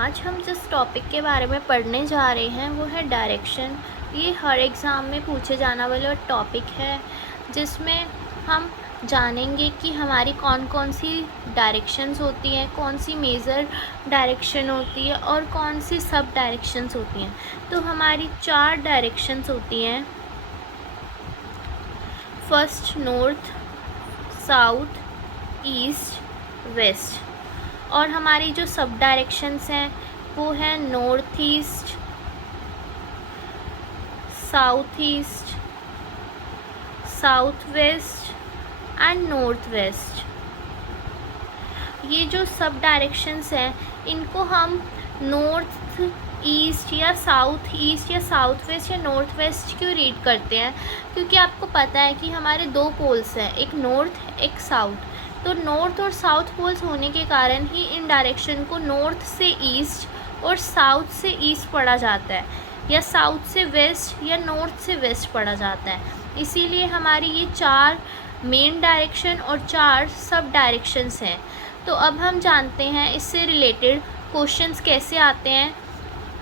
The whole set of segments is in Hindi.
आज हम जिस टॉपिक के बारे में पढ़ने जा रहे हैं वो है डायरेक्शन। ये हर एग्ज़ाम में पूछे जाने वाला टॉपिक है, जिसमें हम जानेंगे कि हमारी कौन कौन सी डायरेक्शंस होती हैं, कौन सी मेजर डायरेक्शन होती है और कौन सी सब डायरेक्शंस होती हैं। तो हमारी 4 डायरेक्शंस होती हैं। First north, south, east, west. और हमारी जो सब डायरेक्शंस हैं वो है north east, south east, south west and north west. ये जो सब डायरेक्शंस हैं इनको हम नॉर्थ ईस्ट या साउथ ईस्ट या साउथ वेस्ट या नॉर्थ वेस्ट क्यों रीड करते हैं? क्योंकि आपको पता है कि हमारे 2 पोल्स हैं, एक नॉर्थ एक साउथ। तो नॉर्थ और साउथ पोल्स होने के कारण ही इन डायरेक्शन को नॉर्थ से ईस्ट और साउथ से ईस्ट पढ़ा जाता है, या साउथ से वेस्ट या नॉर्थ से वेस्ट पढ़ा जाता है। इसीलिए हमारी ये 4 मेन डायरेक्शन और 4 सब डायरेक्शंस हैं। तो अब हम जानते हैं इससे रिलेटेड क्वेश्चंस कैसे आते हैं।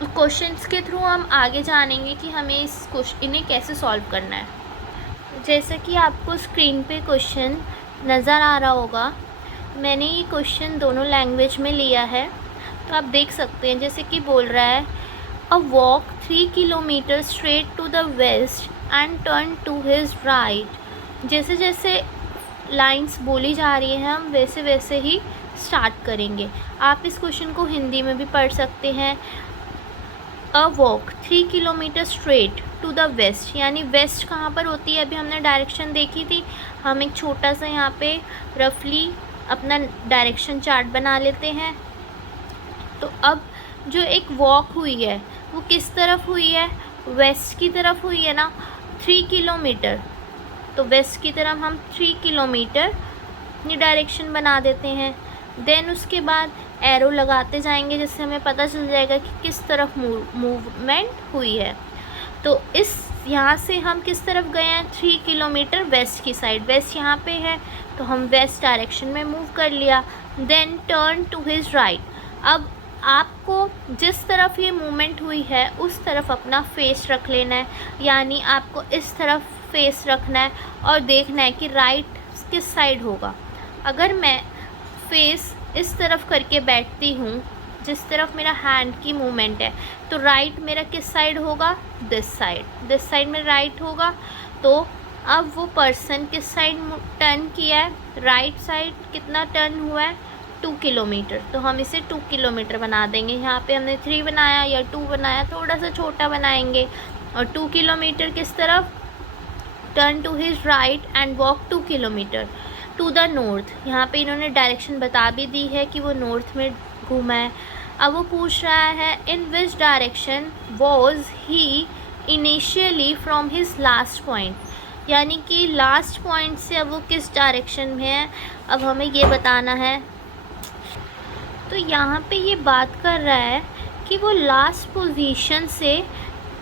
क्वेश्चंस के थ्रू हम आगे जानेंगे कि हमें इन्हें कैसे सॉल्व करना है। जैसे कि आपको स्क्रीन पे क्वेश्चन नज़र आ रहा होगा, मैंने ये क्वेश्चन दोनों लैंग्वेज में लिया है, तो आप देख सकते हैं। जैसे कि बोल रहा है A walk 3 kilometre straight to the west and turn to his right. जैसे जैसे लाइंस बोली जा रही हैं हम वैसे वैसे ही स्टार्ट करेंगे। आप इस क्वेश्चन को हिंदी में भी पढ़ सकते हैं। A walk 3 kilometre straight to the west, यानी वेस्ट कहाँ पर होती है? अभी हमने डायरेक्शन देखी थी। हम एक छोटा सा यहाँ पे रफली अपना डायरेक्शन चार्ट बना लेते हैं। तो अब जो एक वॉक हुई है वो किस तरफ हुई है? वेस्ट की तरफ हुई है ना, 3 किलोमीटर। तो वेस्ट की तरफ हम 3 किलोमीटर ये डायरेक्शन बना देते हैं। देन उसके बाद एरो लगाते जाएंगे, जिससे हमें पता चल जाएगा कि किस तरफ मूवमेंट हुई है। तो इस यहाँ से हम किस तरफ गए हैं? 3 किलोमीटर वेस्ट की साइड। वेस्ट यहाँ पे है तो हम वेस्ट डायरेक्शन में मूव कर लिया। Then turn to his right. अब आपको जिस तरफ ये मूवमेंट हुई है उस तरफ अपना फेस रख लेना है, यानी आपको इस तरफ फेस रखना है और देखना है कि राइट किस साइड होगा। अगर मैं फेस इस तरफ करके बैठती हूँ, जिस तरफ मेरा हैंड की मूवमेंट है, तो राइट मेरा किस साइड होगा? दिस साइड में राइट होगा। तो अब वो पर्सन किस साइड टर्न किया है? Right side. कितना टर्न हुआ है? 2 किलोमीटर। तो हम इसे 2 किलोमीटर बना देंगे। यहाँ पे हमने 3 बनाया या 2 बनाया, थोड़ा सा छोटा बनाएंगे। और 2 किलोमीटर किस तरफ? Turn to his right and walk 2 kilometre to the north. यहाँ पे इन्होंने डायरेक्शन बता भी दी है कि वो नॉर्थ में घूमा है। अब वो पूछ रहा है in which direction was he initially from his last point, यानी कि लास्ट पॉइंट से अब वो किस डायरेक्शन में है, अब हमें ये बताना है। तो यहाँ पे ये बात कर रहा है कि वो लास्ट पोजीशन से,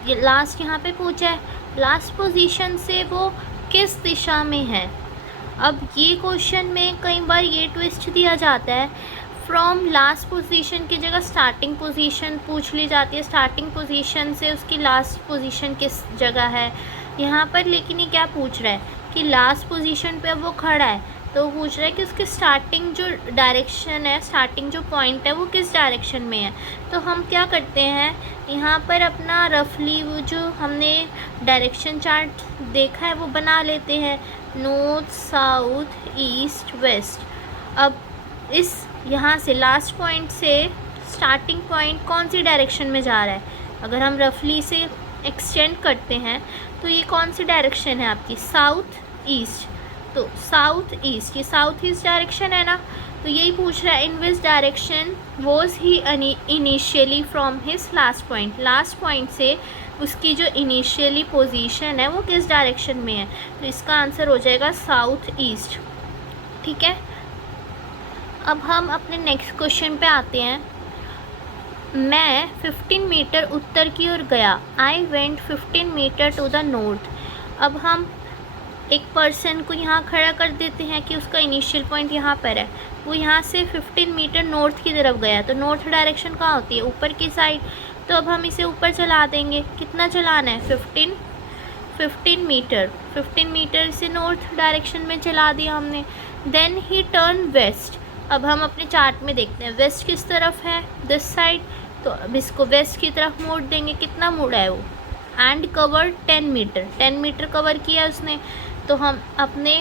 लास्ट यहाँ पे पूछा है, लास्ट पोजीशन से वो किस दिशा में है। अब ये क्वेश्चन में कई बार ये ट्विस्ट दिया जाता है, फ्रॉम लास्ट पोजीशन की जगह स्टार्टिंग पोजीशन पूछ ली जाती है। स्टार्टिंग पोजीशन से उसकी लास्ट पोजीशन किस जगह है यहाँ पर। लेकिन ये क्या पूछ रहा है कि लास्ट पोजीशन पे अब वो खड़ा है, तो वो पूछ रहा है कि उसकी स्टार्टिंग जो डायरेक्शन है, स्टार्टिंग जो पॉइंट है वो किस डायरेक्शन में है। तो हम क्या करते हैं, यहाँ पर अपना रफली वो जो हमने डायरेक्शन चार्ट देखा है वो बना लेते हैं, नॉर्थ साउथ ईस्ट वेस्ट। अब इस यहाँ से लास्ट पॉइंट से स्टार्टिंग पॉइंट कौन सी डायरेक्शन में जा रहा है? अगर हम रफली से एक्सटेंड करते हैं तो ये कौन सी डायरेक्शन है आपकी? South east. तो साउथ ईस्ट, ये साउथ ईस्ट डायरेक्शन है ना। तो यही पूछ रहा है in which direction was he initially from his last point. Last point से उसकी जो इनिशियली पोजीशन है वो किस डायरेक्शन में है। तो इसका आंसर हो जाएगा साउथ ईस्ट। ठीक है, अब हम अपने नेक्स्ट क्वेश्चन पे आते हैं। मैं 15 मीटर उत्तर की ओर गया। I went 15 metre to the north. अब हम एक पर्सन को यहाँ खड़ा कर देते हैं कि उसका इनिशियल पॉइंट यहाँ पर है, वो यहाँ से 15 मीटर नॉर्थ की तरफ गया, तो नॉर्थ डायरेक्शन कहाँ होती है, ऊपर की साइड। तो अब हम इसे ऊपर चला देंगे, कितना चलाना है, 15 मीटर, 15 मीटर से नॉर्थ डायरेक्शन में चला दिया हमने। Then he turn west. अब हम अपने चार्ट में देखते हैं वेस्ट किस तरफ है, दिस साइड, तो अब इसको वेस्ट की तरफ मोड़ देंगे, कितना मोड़ा है वो, and cover 10 metre, 10 metre cover किया उसने। तो हम अपने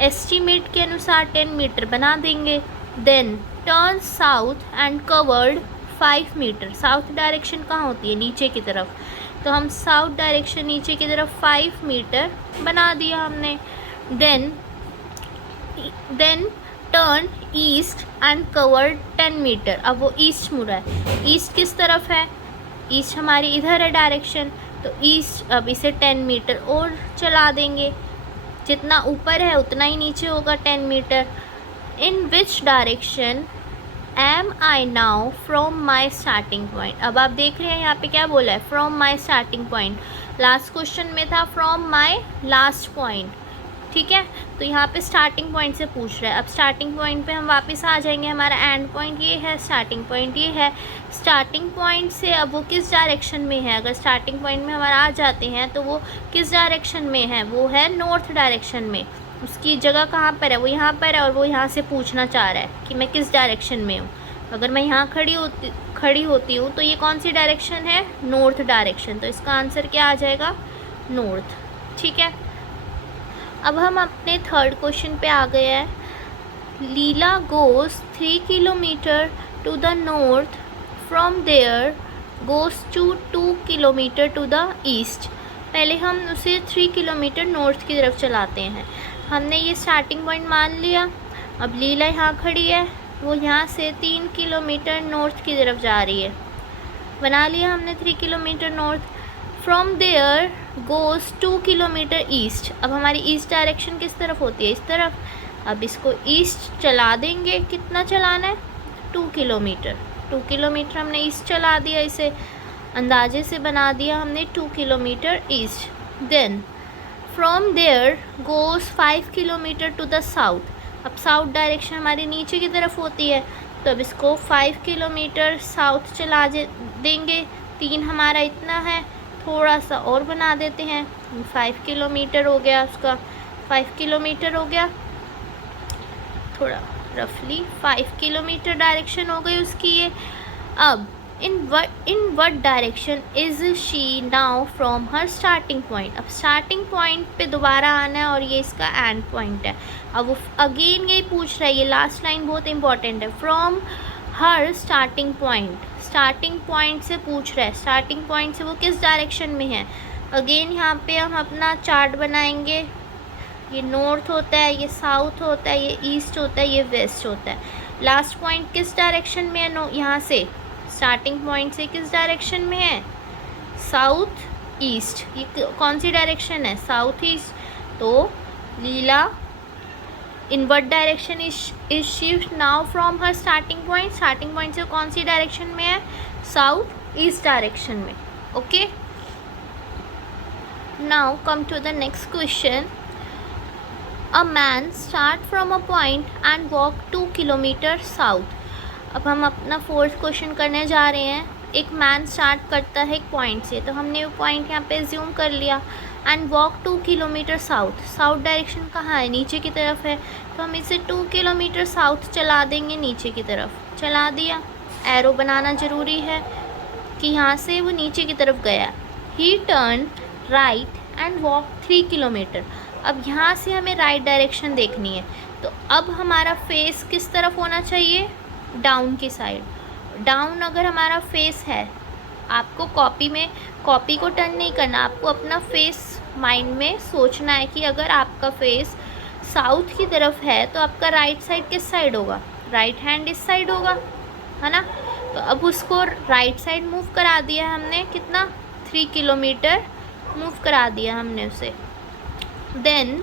एस्टीमेट के अनुसार 10 मीटर बना देंगे। Then turn south and covered 5 metre. South direction कहाँ होती है, नीचे की तरफ, तो हम साउथ डायरेक्शन नीचे की तरफ 5 मीटर बना दिया हमने। Then turn east and covered 10 metre. अब वो ईस्ट मुड़ा है, ईस्ट किस तरफ है, ईस्ट हमारी इधर है डायरेक्शन, तो ईस्ट, अब इसे 10 मीटर और चला देंगे, जितना ऊपर है उतना ही नीचे होगा 10 metre. In which direction am I now from my starting point. अब आप देख रहे हैं यहाँ पे क्या बोला है, from my starting point. Last question में था फ्रॉम माई लास्ट पॉइंट, ठीक है, तो यहाँ पे स्टार्टिंग पॉइंट से पूछ रहा है। अब स्टार्टिंग पॉइंट पे हम वापस आ जाएंगे, हमारा एंड पॉइंट ये है, स्टार्टिंग पॉइंट ये है। स्टार्टिंग पॉइंट से अब वो किस डायरेक्शन में है, अगर स्टार्टिंग पॉइंट में हमारा आ जाते हैं तो वो किस डायरेक्शन में है, वो है नॉर्थ डायरेक्शन में। उसकी जगह कहाँ पर है, वो यहाँ पर है, और वो यहाँ से पूछना चाह रहा है कि मैं किस डायरेक्शन में हूँ। अगर मैं यहाँ खड़ी होती हूँ तो ये कौन सी डायरेक्शन है, नॉर्थ डायरेक्शन, तो इसका आंसर क्या आ जाएगा, नॉर्थ, ठीक है। अब हम अपने थर्ड क्वेश्चन पे आ गए हैं। Leela goes 3 kilometre to the north, from there goes to 2 kilometre to the east. पहले हम उसे 3 किलोमीटर नॉर्थ की तरफ चलाते हैं। हमने ये स्टार्टिंग पॉइंट मान लिया। अब लीला यहाँ खड़ी है, वो यहाँ से 3 किलोमीटर नॉर्थ की तरफ जा रही है, बना लिया हमने 3 kilometre north. From there goes 2 kilometre east. अब हमारी ईस्ट डायरेक्शन किस तरफ होती है, इस तरफ। अब इसको ईस्ट चला देंगे, कितना चलाना है, 2 किलोमीटर, 2 किलोमीटर हमने ईस्ट चला दिया, इसे अंदाजे से बना दिया हमने 2 kilometre east. Then from there goes 5 kilometre to the south. अब साउथ डायरेक्शन हमारी नीचे की तरफ होती है, तो अब इसको 5 किलोमीटर साउथ चला देंगे। 3 हमारा इतना है, थोड़ा सा और बना देते हैं, 5 किलोमीटर हो गया उसका, 5 किलोमीटर हो गया, थोड़ा रफली 5 किलोमीटर डायरेक्शन हो गई उसकी ये। अब इन what direction is she now from her starting point. अब स्टार्टिंग पॉइंट पे दोबारा आना है और ये इसका एंड पॉइंट है। अब वो अगेन यही पूछ रहा है, ये लास्ट लाइन बहुत इंपॉर्टेंट है, from her starting point, starting point से पूछ रहा है, स्टार्टिंग पॉइंट से वो किस डायरेक्शन में है। अगेन यहाँ पे हम अपना चार्ट बनाएंगे, ये नॉर्थ होता है, ये साउथ होता है, ये ईस्ट होता है, ये वेस्ट होता है। लास्ट पॉइंट किस डायरेक्शन में है, यहाँ से स्टार्टिंग पॉइंट से किस डायरेक्शन में है, साउथ ईस्ट। ये कौन सी डायरेक्शन है, साउथ ईस्ट। तो Leela in what direction is shift now from her starting point, starting point से कौन सी डायरेक्शन में है, साउथ ईस्ट डायरेक्शन में, okay. Now come to the next question. A man start from a point and walk 2 kilometre south. अब हम अपना फोर्थ क्वेश्चन करने जा रहे हैं। एक मैन स्टार्ट करता है एक पॉइंट से, तो हमने वो पॉइंट यहाँ पे ज्यूम कर लिया, and walk 2 kilometre south. South direction कहाँ है, नीचे की तरफ है, तो हम इसे 2 किलोमीटर साउथ चला देंगे, नीचे की तरफ चला दिया। एरो बनाना ज़रूरी है कि यहाँ से वो नीचे की तरफ गया। ही turn right and walk 3 kilometre. अब यहाँ से हमें राइट डायरेक्शन देखनी है, तो अब हमारा फेस किस तरफ होना चाहिए, डाउन की साइड। डाउन अगर हमारा फेस है, आपको कॉपी को टर्न नहीं करना, आपको अपना फेस माइंड में सोचना है कि अगर आपका फेस साउथ की तरफ है तो आपका राइट साइड किस साइड होगा, राइट हैंड इस साइड होगा, है ना। तो अब उसको राइट साइड मूव करा दिया हमने, कितना, 3 किलोमीटर मूव करा दिया हमने उसे। Then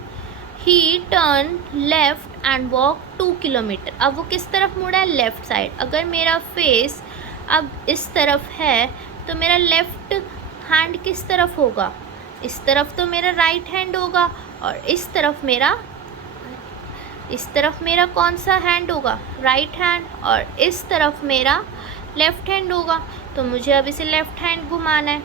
he turn left and walk 2 kilometre. अब वो किस तरफ मुड़ा है, लेफ़्ट साइड। अगर मेरा फेस अब इस तरफ है तो मेरा लेफ़्ट हैंड किस तरफ होगा, इस तरफ तो मेरा राइट हैंड होगा और इस तरफ मेरा कौन सा हैंड होगा, राइट हैंड, और इस तरफ मेरा लेफ़्ट हैंड होगा। तो मुझे अब इसे लेफ़्ट हैंड घुमाना है।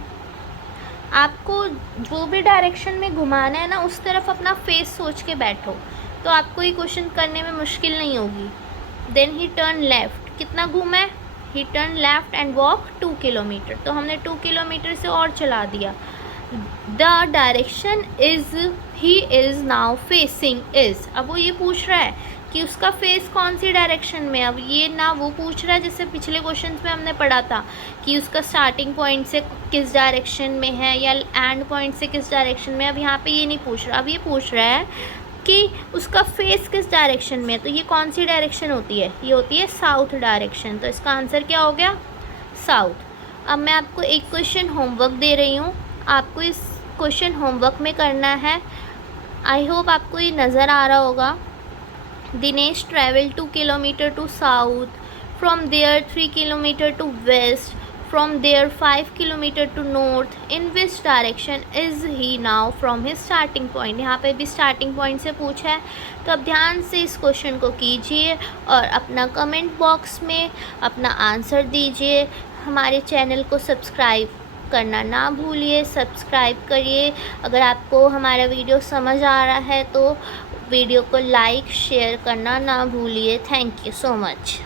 आपको जो भी डायरेक्शन में घुमाना है ना, उस तरफ अपना फेस सोच के बैठो, तो आपको ये क्वेश्चन करने में मुश्किल नहीं होगी। देन ही टर्न लेफ़्ट, कितना घूमा है, ही turn left and walk 2 kilometre, तो हमने 2 किलोमीटर से और चला दिया। The direction he is now facing is, अब वो ये पूछ रहा है कि उसका फेस कौन सी डायरेक्शन में। अब ये ना वो पूछ रहा है जैसे पिछले क्वेश्चन में हमने पढ़ा था कि उसका स्टार्टिंग पॉइंट से किस डायरेक्शन में है या एंड पॉइंट से किस डायरेक्शन में। अब यहाँ पे ये नहीं पूछ रहा, अब ये पूछ रहा है कि उसका फेस किस डायरेक्शन में है। तो ये कौन सी डायरेक्शन होती है, ये होती है साउथ डायरेक्शन। तो इसका आंसर क्या हो गया, साउथ। अब मैं आपको एक क्वेश्चन होमवर्क दे रही हूँ, आपको इस क्वेश्चन होमवर्क में करना है। आई होप आपको ये नज़र आ रहा होगा। Dinesh travel 2 kilometre to south, from there 3 kilometre to west, from there 5 kilometre to north, in which direction is he now from his starting point. यहाँ पे भी स्टार्टिंग पॉइंट से पूछा है, तो अब ध्यान से इस क्वेश्चन को कीजिए और अपना कमेंट बॉक्स में अपना आंसर दीजिए। हमारे चैनल को सब्सक्राइब करना ना भूलिए, सब्सक्राइब करिए। अगर आपको हमारा वीडियो समझ आ रहा है तो वीडियो को लाइक शेयर करना ना भूलिए। Thank you so much.